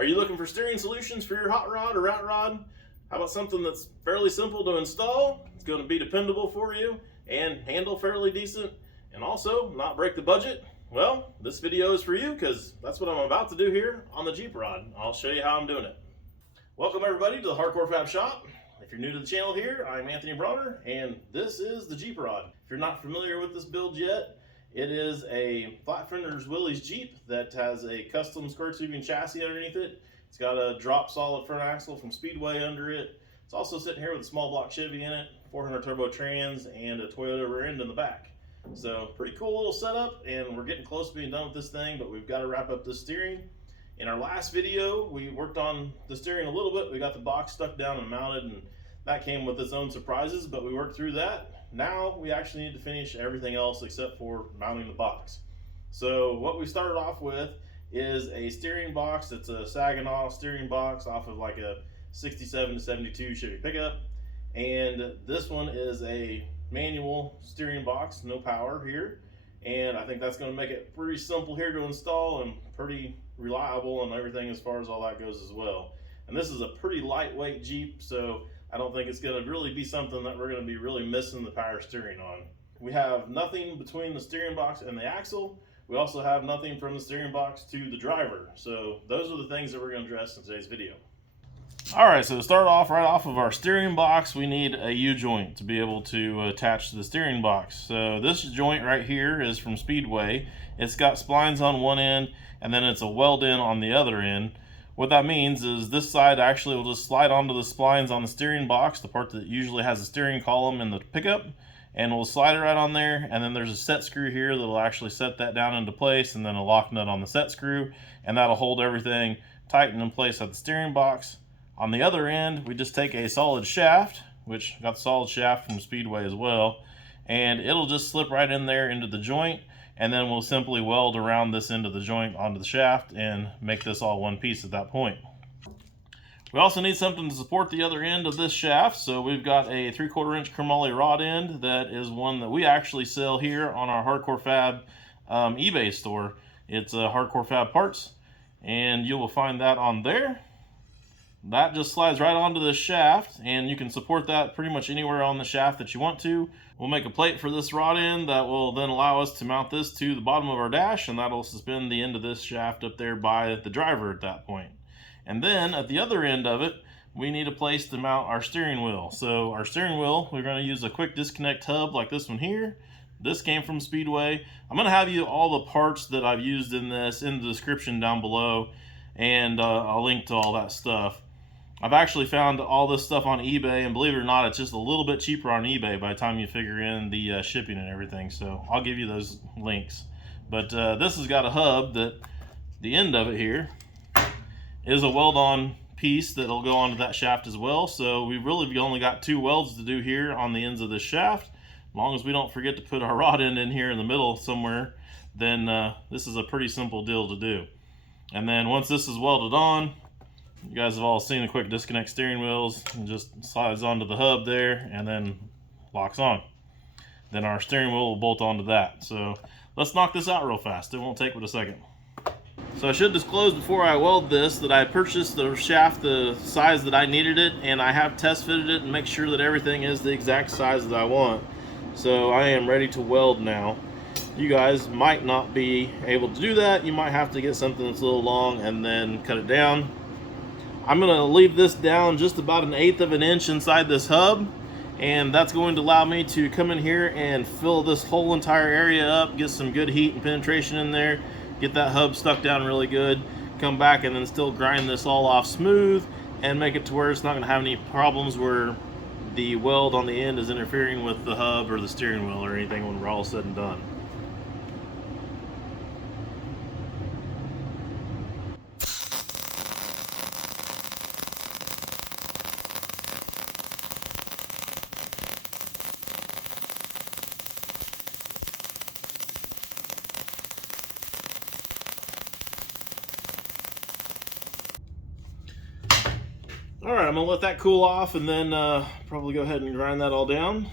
Are you looking for steering solutions for your hot rod or rat rod? How about something that's fairly simple to install, it's going to be dependable for you, and handle fairly decent, and also not break the budget? Well, this video is for you because that's what I'm about to do here on the Jeep rod. I'll show you how I'm doing it. Welcome everybody to the Hardcore Fab Shop. If you're new to the channel here, I'm Anthony Bronner, and this is the Jeep rod. If you're not familiar with this build yet, it is a flat fenders Willys Jeep that has a custom square tubing chassis underneath it. It's got a drop solid front axle from Speedway under it. It's also sitting here with a small block Chevy in it, 400 turbo trans, and a Toyota rear end in the back. So pretty cool little setup, and we're getting close to being done with this thing, but we've got to wrap up this steering. In our last video, we worked on the steering a little bit. We got the box stuck down and mounted, and that came with its own surprises, but we worked through that. Now we actually need to finish everything else except for mounting the box. So what we started off with is a steering box. It's a Saginaw steering box off of like a 67 to 72 Chevy pickup. And this one is a manual steering box, no power here. And I think that's going to make it pretty simple here to install and pretty reliable and everything as far as all that goes as well. And this is a pretty lightweight Jeep, so I don't think it's going to really be something that we're going to be really missing the power steering on. We have nothing between the steering box and the axle. We also have nothing from the steering box to the driver. So those are the things that we're going to address in today's video. All right, so to start off, right off of our steering box, we need a U-joint to be able to attach to the steering box. So this joint right here is from Speedway. It's got splines on one end, and then it's a weld-in on the other end. What that means is this side actually will just slide onto the splines on the steering box, the part that usually has the steering column in the pickup, and we'll slide it right on there. And then there's a set screw here that'll actually set that down into place, and then a lock nut on the set screw, and that'll hold everything tight and in place at the steering box. On the other end, we just take a solid shaft, which got the solid shaft from Speedway as well, and it'll just slip right in there into the joint, and then we'll simply weld around this end of the joint onto the shaft and make this all one piece at that point. We also need something to support the other end of this shaft, so we've got a 3/4 inch chromoly rod end. That is one that we actually sell here on our Hardcore Fab eBay store. It's Hardcore Fab Parts, and you will find that on there. That just slides right onto this shaft, and you can support that pretty much anywhere on the shaft that you want to. We'll make a plate for this rod end that will then allow us to mount this to the bottom of our dash, and that'll suspend the end of this shaft up there by the driver at that point. And then at the other end of it, we need a place to mount our steering wheel. So our steering wheel, we're going to use a quick disconnect hub like this one here. This came from Speedway. I'm going to have you all the parts that I've used in this in the description down below, and I'll link to all that stuff. I've actually found all this stuff on eBay, and believe it or not, it's just a little bit cheaper on eBay by the time you figure in the shipping and everything. So I'll give you those links. But this has got a hub that the end of it here is a weld-on piece that'll go onto that shaft as well. So we've really only got 2 welds to do here on the ends of this shaft. As long as we don't forget to put our rod end in here in the middle somewhere, then this is a pretty simple deal to do. And then once this is welded on, you guys have all seen the quick disconnect steering wheels, and just slides onto the hub there and then locks on. Then our steering wheel will bolt onto that. So let's knock this out real fast. It won't take but a second. So I should disclose before I weld this that I purchased the shaft the size that I needed it, and I have test fitted it and make sure that everything is the exact size that I want. So I am ready to weld now. You guys might not be able to do that. You might have to get something that's a little long and then cut it down. I'm going to leave this down just about 1/8 of an inch inside this hub, and that's going to allow me to come in here and fill this whole entire area up, get some good heat and penetration in there, get that hub stuck down really good, come back and then still grind this all off smooth and make it to where it's not going to have any problems where the weld on the end is interfering with the hub or the steering wheel or anything when we're all said and done. All right, I'm gonna let that cool off and then probably go ahead and grind that all down.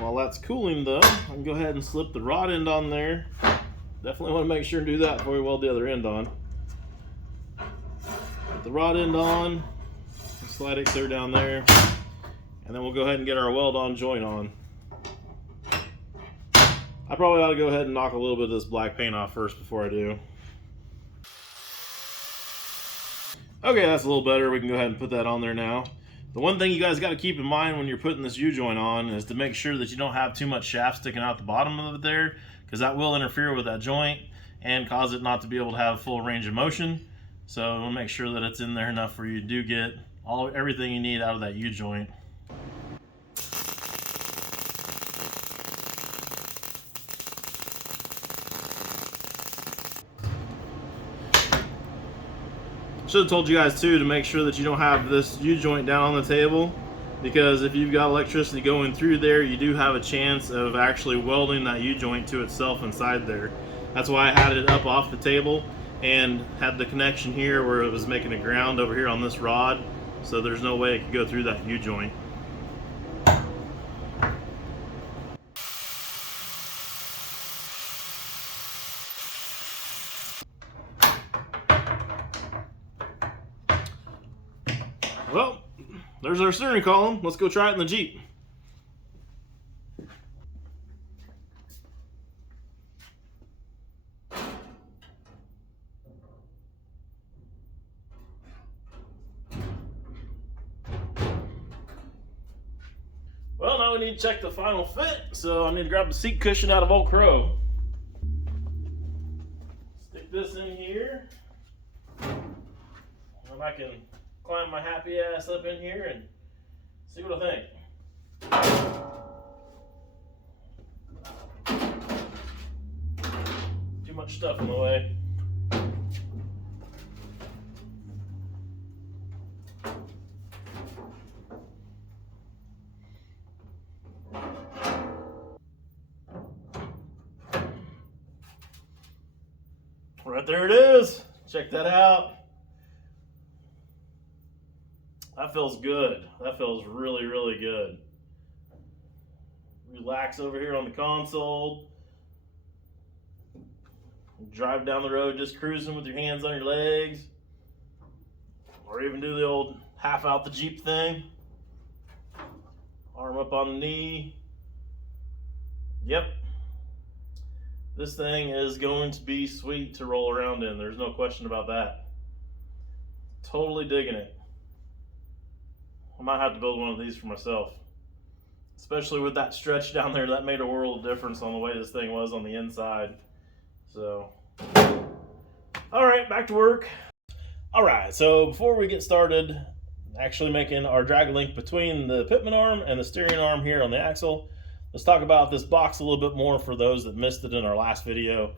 While that's cooling though, I can go ahead and slip the rod end on there. Definitely want to make sure and do that before we weld the other end on. Put the rod end on, slide it clear down there, and then we'll go ahead and get our weld on joint on. I probably ought to go ahead and knock a little bit of this black paint off first before I do. Okay, that's a little better. We can go ahead and put that on there now. The one thing you guys got to keep in mind when you're putting this U-joint on is to make sure that you don't have too much shaft sticking out the bottom of it there, because that will interfere with that joint and cause it not to be able to have full range of motion. So we'll make sure that it's in there enough where you do get everything you need out of that U-joint. Should have told you guys too to make sure that you don't have this U-joint down on the table, because if you've got electricity going through there, you do have a chance of actually welding that U-joint to itself inside there. That's why I had it up off the table and had the connection here where it was making a ground over here on this rod, so there's no way it could go through that U-joint. Well, there's our steering column. Let's go try it in the Jeep. Well, now we need to check the final fit, so I need to grab the seat cushion out of Old Crow. Stick this in here, and I can climb my happy ass up in here and see what I think. Too much stuff in the way. Right there it is. Check that out. That feels good. That feels really, really good. Relax over here on the console. Drive down the road just cruising with your hands on your legs. Or even do the old half out the Jeep thing. Arm up on the knee. Yep. This thing is going to be sweet to roll around in. There's no question about that. Totally digging it. I might have to build one of these for myself. Especially with that stretch down there, that made a world of difference on the way this thing was on the inside. So, all right, back to work. All right, so before we get started actually making our drag link between the pitman arm and the steering arm here on the axle, let's talk about this box a little bit more for those that missed it in our last video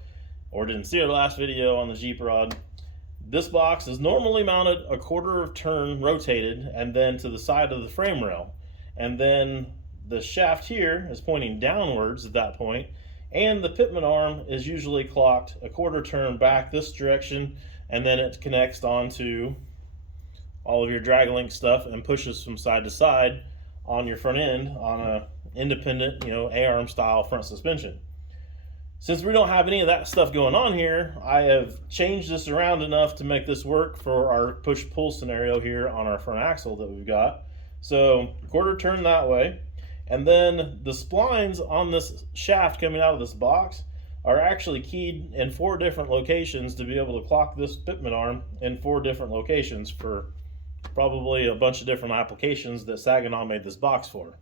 or didn't see our last video on the Jeep rod. This box is normally mounted a quarter of turn rotated and then to the side of the frame rail. And then the shaft here is pointing downwards at that point, and the pitman arm is usually clocked a quarter turn back this direction, and then it connects onto all of your drag link stuff and pushes from side to side on your front end on a independent, A-arm style front suspension. Since we don't have any of that stuff going on here, I have changed this around enough to make this work for our push-pull scenario here on our front axle that we've got. So quarter turn that way, and then the splines on this shaft coming out of this box are actually keyed in 4 different locations to be able to clock this pitman arm in 4 different locations for probably a bunch of different applications that Saginaw made this box for.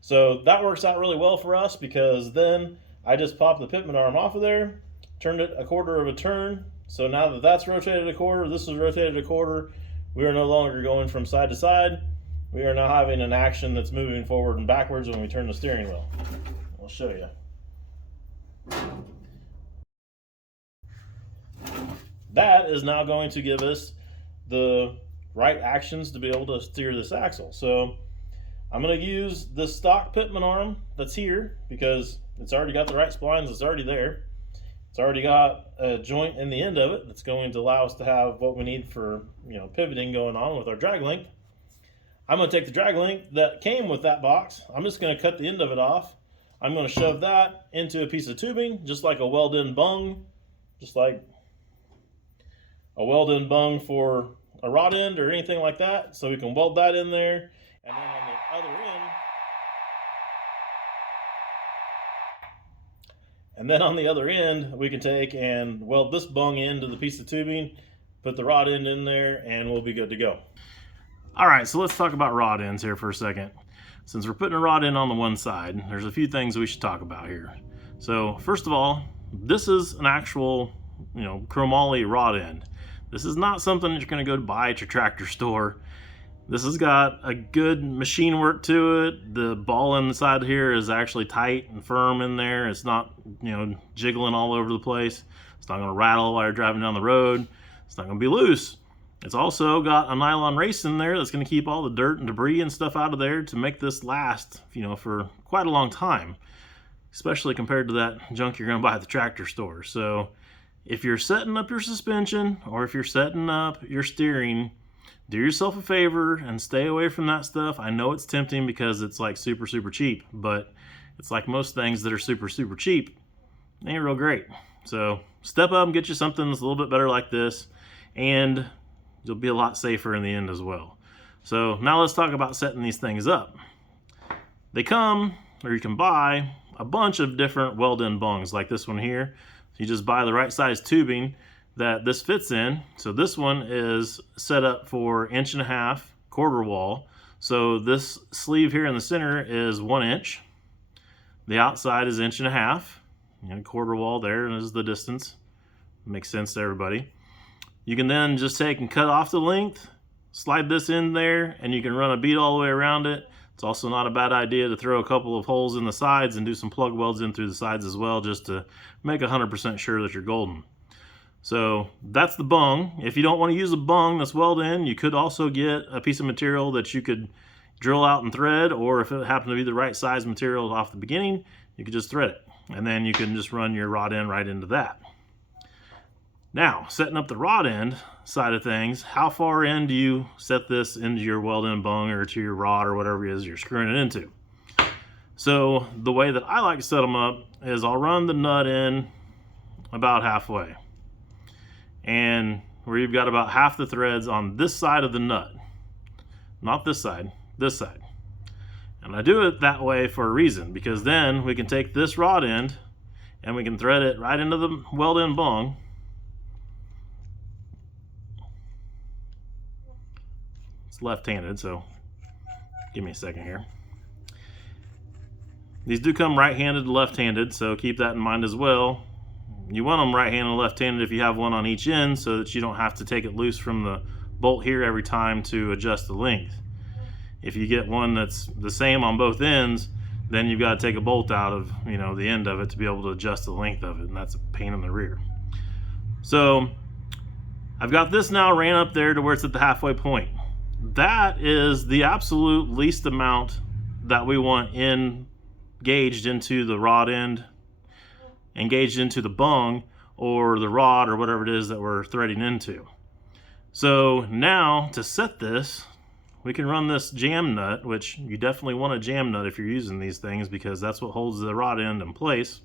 So that works out really well for us, because then I just popped the pitman arm off of there, turned it a quarter of a turn. So now that that's rotated a quarter, this is rotated a quarter, we are no longer going from side to side. We are now having an action that's moving forward and backwards when we turn the steering wheel. I'll show you. That is now going to give us the right actions to be able to steer this axle. So I'm going to use the stock pitman arm that's here because it's already got the right splines. It's already there. It's already got a joint in the end of it that's going to allow us to have what we need for pivoting going on with our drag link. I'm going to take the drag link that came with that box. I'm just going to cut the end of it off. I'm going to shove that into a piece of tubing, just like a weld-in bung, just like a weld-in bung for a rod end or anything like that, so we can weld that in there. And then on the other end, we can take and weld this bung into the piece of tubing, put the rod end in there, and we'll be good to go. All right, so let's talk about rod ends here for a second. Since we're putting a rod end on the one side, there's a few things we should talk about here. So first of all, this is an actual, chromoly rod end. This is not something that you're going to go buy at your tractor store. This has got a good machine work to it. The ball inside here is actually tight and firm in there. It's not, jiggling all over the place. It's not going to rattle while you're driving down the road. It's not going to be loose. It's also got a nylon race in there that's going to keep all the dirt and debris and stuff out of there to make this last, for quite a long time, especially compared to that junk you're going to buy at the tractor store. So if you're setting up your suspension or if you're setting up your steering, do yourself a favor and stay away from that stuff. I know it's tempting because it's like super, super cheap, but it's like most things that are super, super cheap. They ain't real great. So step up and get you something that's a little bit better like this, and you'll be a lot safer in the end as well. So now let's talk about setting these things up. They come, or you can buy, a bunch of different weld-in bungs like this one here. You just buy the right size tubing that this fits in. So this one is set up for 1.5" quarter wall. So this sleeve here in the center is 1 inch. The outside is 1.5 inches. Quarter wall there is the distance. Makes sense to everybody. You can then just take and cut off the length, slide this in there, and you can run a bead all the way around it. It's also not a bad idea to throw a couple of holes in the sides and do some plug welds in through the sides as well, just to make 100% sure that you're golden. So that's the bung. If you don't want to use a bung that's welded in, you could also get a piece of material that you could drill out and thread, or if it happened to be the right size material off the beginning, you could just thread it. And then you can just run your rod end right into that. Now, setting up the rod end side of things, how far in do you set this into your weld-in bung or to your rod or whatever it is you're screwing it into? So the way that I like to set them up is I'll run the nut in about halfway. And where you've got about half the threads on this side of the nut. Not this side, this side. And I do it that way for a reason, because then we can take this rod end and we can thread it right into the weld-in bung. It's left-handed, so give me a second here. These do come right-handed to left-handed, so keep that in mind as well. You want them right-handed and left-handed if you have one on each end, so that you don't have to take it loose from the bolt here every time to adjust the length. If you get one that's the same on both ends, then you've got to take a bolt out of the end of it to be able to adjust the length of it, and that's a pain in the rear. So I've got this now ran up there to where it's at the halfway point. That is the absolute least amount that we want engaged into the rod end, engaged into the bung or the rod or whatever it is that we're threading into. So now to set this, we can run this jam nut, which you definitely want a jam nut if you're using these things, because that's what holds the rod end in place.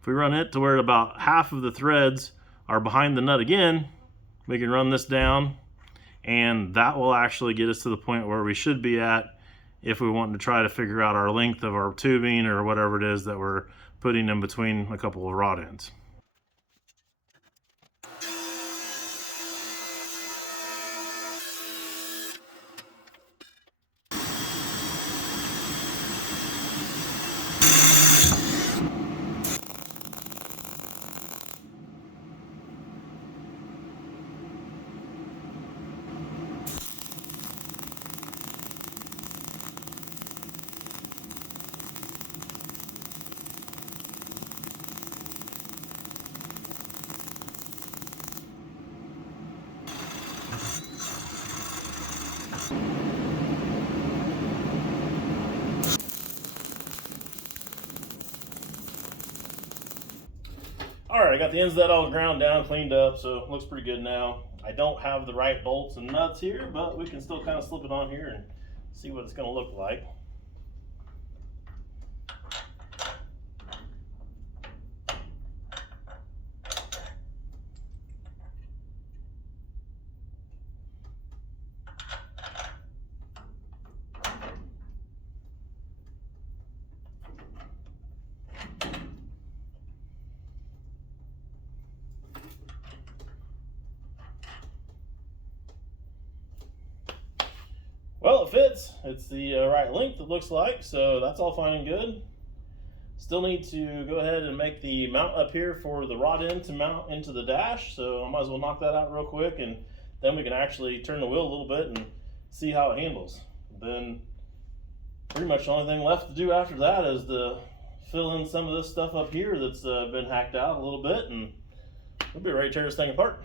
If we run it to where about half of the threads are behind the nut again, we can run this down, and that will actually get us to the point where we should be at if we want to try to figure out our length of our tubing or whatever it is that we're putting in between a couple of rod ends. Alright, I got the ends of that all ground down, cleaned up, so it looks pretty good now. I don't have the right bolts and nuts here, but we can still kind of slip it on here and see what it's going to look like. Well, it fits. It's the right length, it looks like, so that's all fine and good. Still need to go ahead and make the mount up here for the rod end to mount into the dash, so I might as well knock that out real quick, and then we can actually turn the wheel a little bit and see how it handles. Then pretty much the only thing left to do after that is to fill in some of this stuff up here that's been hacked out a little bit, and we'll be ready to tear this thing apart.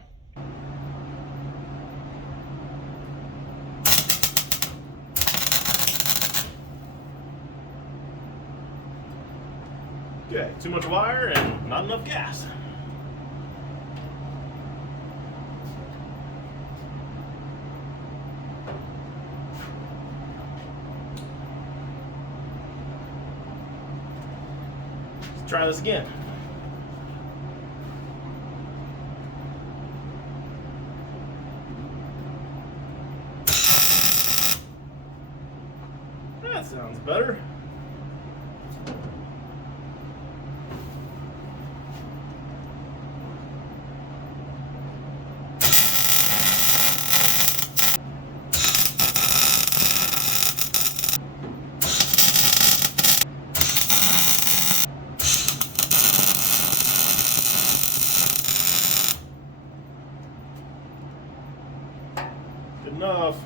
Okay, too much wire and not enough gas. Let's try this again. That sounds better. Good enough.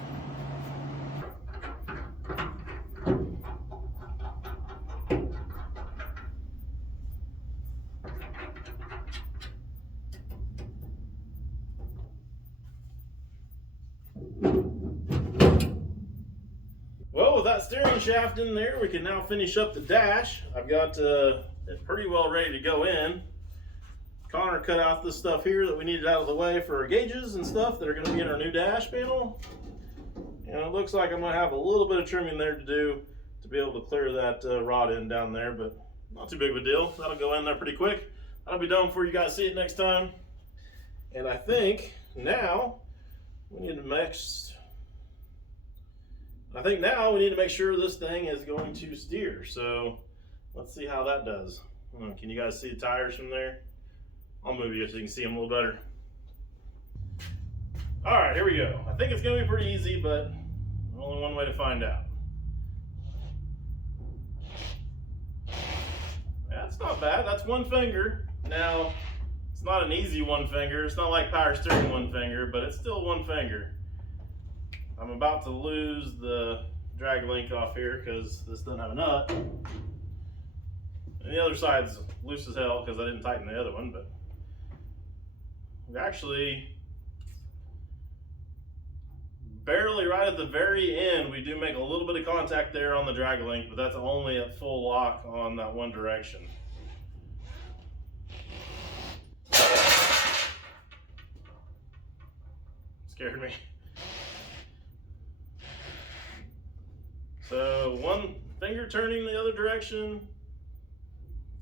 Well, with that steering shaft in there, we can now finish up the dash. I've got it pretty well ready to go in. Connor cut out this stuff here that we needed out of the way for our gauges and stuff that are going to be in our new dash panel. And it looks like I'm going to have a little bit of trimming there to do to be able to clear that rod end down there, but not too big of a deal. That'll go in there pretty quick. That'll be done before you guys see it next time. And I think now we need to make sure this thing is going to steer. So let's see how that does. Can you guys see the tires from there? I'll move you so you can see them a little better. All right, here we go. I think it's gonna be pretty easy, but only one way to find out. That's not bad, that's one finger. Now, it's not an easy one finger. It's not like power steering one finger, but it's still one finger. I'm about to lose the drag link off here because this doesn't have a nut. And the other side's loose as hell because I didn't tighten the other one, but we actually barely right at the very end, we do make a little bit of contact there on the drag link, but that's only at full lock on that one direction. Scared me. So one finger turning the other direction,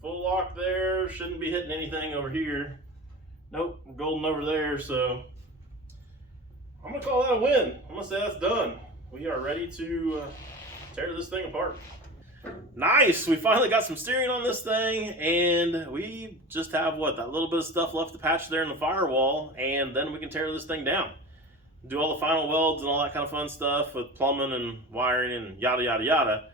full lock there, shouldn't be hitting anything over here. Nope, we're golden over there, so I'm gonna call that a win. I'm gonna say that's done. We are ready to tear this thing apart. Nice, we finally got some steering on this thing, and we just have that little bit of stuff left to patch there in the firewall, and then we can tear this thing down. Do all the final welds and all that kind of fun stuff with plumbing and wiring and yada yada yada.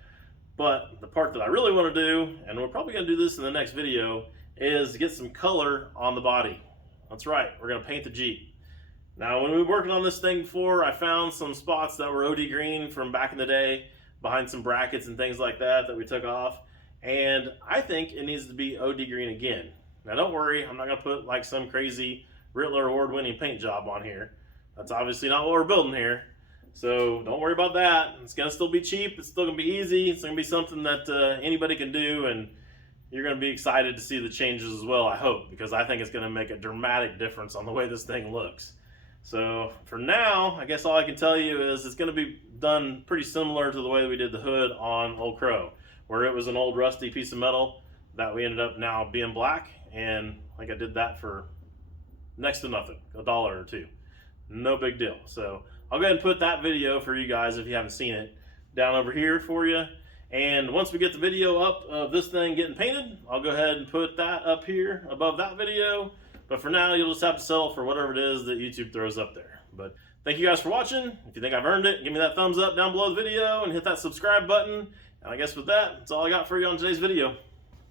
But the part that I really want to do, and we're probably going to do this in the next video, is get some color on the body. That's right, we're going to paint the Jeep. Now, when we were working on this thing before, I found some spots that were OD green from back in the day, behind some brackets and things like that we took off. And I think it needs to be OD green again. Now, don't worry, I'm not going to put like some crazy Riddler award-winning paint job on here. That's obviously not what we're building here. So don't worry about that. It's going to still be cheap. It's still going to be easy. It's going to be something that anybody can do, and you're going to be excited to see the changes as well, I hope, because I think it's going to make a dramatic difference on the way this thing looks. So for now, I guess all I can tell you is it's going to be done pretty similar to the way that we did the hood on Old Crow, where it was an old rusty piece of metal that we ended up now being black, and I think I did that for next to nothing, $1 or $2. No big deal. So I'll go ahead and put that video for you guys, if you haven't seen it, down over here for you. And once we get the video up of this thing getting painted, I'll go ahead and put that up here above that video. But for now, you'll just have to settle for whatever it is that YouTube throws up there. But Thank you guys for watching. If you think I've earned it, give me that thumbs up down below the video and hit that subscribe button. And I guess with that, that's all I got for you on today's video.